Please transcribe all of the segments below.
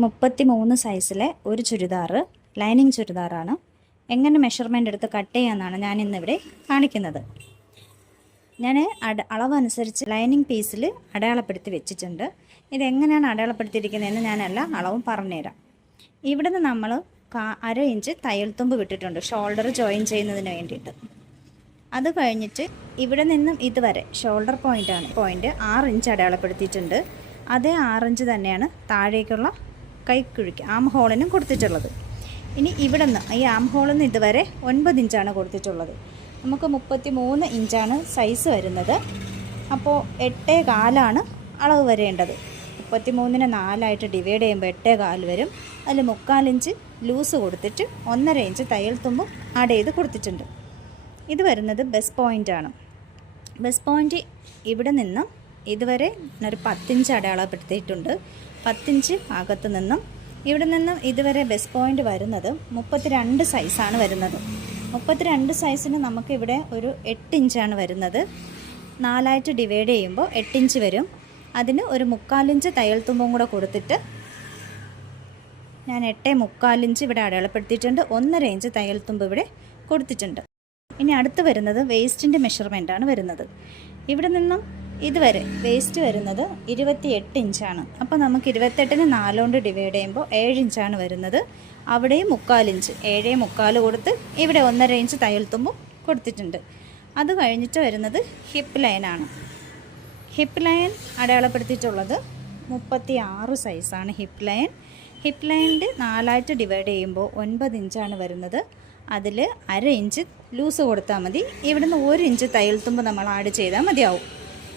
മുപ്പത്തി മൂന്ന് സൈസിലെ ഒരു ചുരിദാർ ലൈനിങ് ചുരിദാറാണ്. എങ്ങനെ മെഷർമെന്റ് എടുത്ത് കട്ട് ചെയ്യാമെന്നാണ് ഞാൻ ഇന്നിവിടെ കാണിക്കുന്നത്. ഞാൻ അട അളവനുസരിച്ച് ലൈനിങ് പീസിൽ അടയാളപ്പെടുത്തി വെച്ചിട്ടുണ്ട്. ഇതെങ്ങനെയാണ് അടയാളപ്പെടുത്തിയിരിക്കുന്നതെന്ന് ഞാനെല്ലാം അളവും പറഞ്ഞുതരാം. ഇവിടുന്ന് നമ്മൾ അര ഇഞ്ച് തയ്യൽ തുമ്പ് വിട്ടിട്ടുണ്ട് ഷോൾഡർ ജോയിൻ ചെയ്യുന്നതിന് വേണ്ടിയിട്ട്. അത് കഴിഞ്ഞിട്ട് ഇവിടെ നിന്നും ഇതുവരെ ഷോൾഡർ പോയിന്റാണ് പോയിന്റ് ആറ് ഇഞ്ച് അടയാളപ്പെടുത്തിയിട്ടുണ്ട്. അതേ ആറ് ഇഞ്ച് തന്നെയാണ് താഴേക്കുള്ള കൈക്കുഴിക്ക് ആം ഹോളിനും കൊടുത്തിട്ടുള്ളത്. ഇനി ഇവിടെ നിന്ന് ഈ ആം ഹോളിൽ നിന്ന് ഇതുവരെ ഒൻപത് ഇഞ്ചാണ് കൊടുത്തിട്ടുള്ളത്. നമുക്ക് മുപ്പത്തി മൂന്ന് ഇഞ്ചാണ് സൈസ് വരുന്നത്. അപ്പോൾ എട്ടേ കാലാണ് അളവ് വരേണ്ടത്. മുപ്പത്തി മൂന്നിന് നാലായിട്ട് ഡിവൈഡ് ചെയ്യുമ്പോൾ എട്ടേ കാൽ വരും. അതിൽ മുക്കാലിഞ്ച് ലൂസ് കൊടുത്തിട്ട് ഒന്നര ഇഞ്ച് തയ്യൽ തുമ്പും ആഡ് ചെയ്ത് കൊടുത്തിട്ടുണ്ട്. ഇത് വരുന്നത് ബസ് പോയിന്റാണ് ബസ് പോയിന്റ് ഇവിടെ നിന്ന് ഇതുവരെ ഒരു പത്തിഞ്ച് അടയാളപ്പെടുത്തിയിട്ടുണ്ട്. പത്തിഞ്ച് ഭാഗത്തു നിന്നും ഇവിടെ നിന്നും ഇതുവരെ ബെസ് പോയിന്റ് വരുന്നത് മുപ്പത്തിരണ്ട് സൈസാണ് വരുന്നത്. മുപ്പത്തിരണ്ട് സൈസിന് നമുക്കിവിടെ ഒരു എട്ട് ഇഞ്ചാണ് വരുന്നത്. നാലായിട്ട് ഡിവൈഡ് ചെയ്യുമ്പോൾ എട്ട് ഇഞ്ച് വരും. അതിന് ഒരു മുക്കാലിഞ്ച് തയ്യൽ തുമ്പും കൂടെ കൊടുത്തിട്ട് ഞാൻ എട്ടേ മുക്കാലിഞ്ച് ഇവിടെ അടയാളപ്പെടുത്തിയിട്ടുണ്ട്. ഒന്നര ഇഞ്ച് തയ്യൽ തുമ്പ് ഇവിടെ കൊടുത്തിട്ടുണ്ട്. ഇനി അടുത്ത് വരുന്നത് വേസ്റ്റിന്റെ മെഷർമെന്റാണ് വരുന്നത്. ഇവിടെ നിന്നും ഇതുവരെ വേസ്റ്റ് വരുന്നത് ഇരുപത്തിയെട്ട് ഇഞ്ചാണ്. അപ്പോൾ നമുക്ക് ഇരുപത്തെട്ടിന് നാലുകൊണ്ട് ഡിവൈഡ് ചെയ്യുമ്പോൾ ഏഴ് ഇഞ്ചാണ് വരുന്നത്. അവിടെയും മുക്കാലിഞ്ച് ഏഴേ മുക്കാൽ കൊടുത്ത് ഇവിടെ ഒന്നര ഇഞ്ച് തയ്യൽ തുമ്പും കൊടുത്തിട്ടുണ്ട്. അത് കഴിഞ്ഞിട്ട് വരുന്നത് ഹിപ്പ് ലൈനാണ് ഹിപ്പ് ലൈൻ അടയാളപ്പെടുത്തിയിട്ടുള്ളത് മുപ്പത്തി ആറ് സൈസാണ് ഹിപ്പ് ലൈൻ ഹിപ്പ് ലൈനിന്റെ നാലായിട്ട് ഡിവൈഡ് ചെയ്യുമ്പോൾ ഒൻപത് ഇഞ്ചാണ് വരുന്നത്. അതിൽ അര ഇഞ്ച് ലൂസ് കൊടുത്താൽ മതി. ഇവിടുന്ന് ഒരു ഇഞ്ച് തയ്യൽ തുമ്പ് നമ്മൾ ആഡ് ചെയ്താൽ മതിയാവും.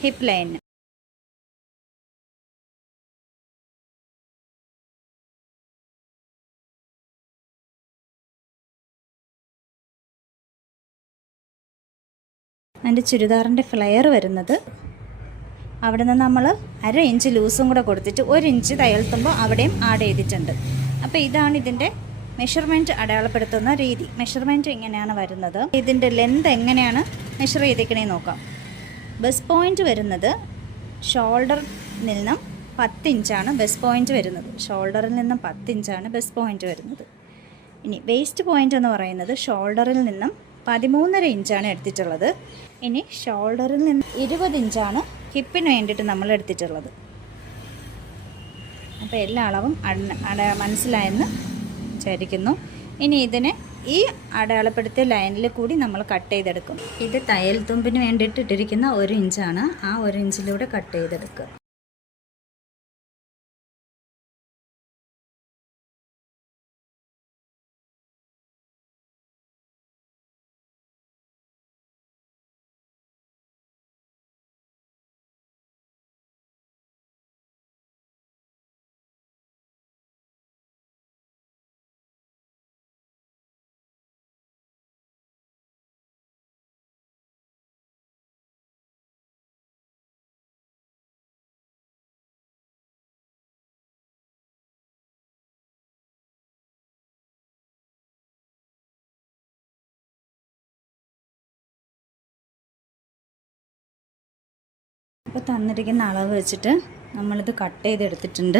ഹിപ്പ് ലൈനിന് എന്റെ ചുരിദാറിന്റെ ഫ്ലെയർ വരുന്നത്. അവിടെ നിന്ന് നമ്മൾ അര ഇഞ്ച് ലൂസും കൂടെ കൊടുത്തിട്ട് ഒരു ഇഞ്ച് തയ്യൽത്തുമ്പോൾ തുമ്പ് അവിടെയും ആഡ് ചെയ്തിട്ടുണ്ട്. അപ്പോൾ ഇതാണ് ഇതിന്റെ മെഷർമെന്റ് അടയാളപ്പെടുത്തുന്ന രീതി. മെഷർമെന്റ് ഇങ്ങനെയാണ് വരുന്നത്. ഇതിന്റെ ലെന്ത് എങ്ങനെയാണ് മെഷർ ചെയ്തേക്കണേ നോക്കാം. ബസ് പോയിന്റ് വരുന്നത് ഷോൾഡറിൽ നിന്നും പത്ത് ഇഞ്ചാണ് ബസ് പോയിന്റ് വരുന്നത്. ഷോൾഡറിൽ നിന്നും പത്ത് ഇഞ്ചാണ് ബസ് പോയിന്റ് വരുന്നത്. ഇനി വേസ്റ്റ് പോയിന്റ് എന്ന് പറയുന്നത് ഷോൾഡറിൽ നിന്നും പതിമൂന്നര ഇഞ്ചാണ് എടുത്തിട്ടുള്ളത്. ഇനി ഷോൾഡറിൽ നിന്ന് ഇരുപത് ഇഞ്ചാണ് ഹിപ്പിന് വേണ്ടിയിട്ട് നമ്മൾ എടുത്തിട്ടുള്ളത്. അപ്പോൾ എല്ലാ അളവും മനസ്സിലായെന്ന് വിചാരിക്കുന്നു. ഇനി ഇതിനെ ഈ അടയാളപ്പെടുത്തിയ ലൈനിൽ കൂടി നമ്മൾ കട്ട് ചെയ്തെടുക്കും. ഇത് തയ്യൽ തുമ്പിന് വേണ്ടിയിട്ട് ഇട്ടിരിക്കുന്ന ഒരു ഇഞ്ചാണ്. ആ ഒരു ഇഞ്ചിലൂടെ കട്ട് ചെയ്തെടുക്കുക. അപ്പോൾ തന്നിരിക്കുന്ന അളവ് വെച്ചിട്ട് നമ്മളിത് കട്ട് ചെയ്തെടുത്തിട്ടുണ്ട്.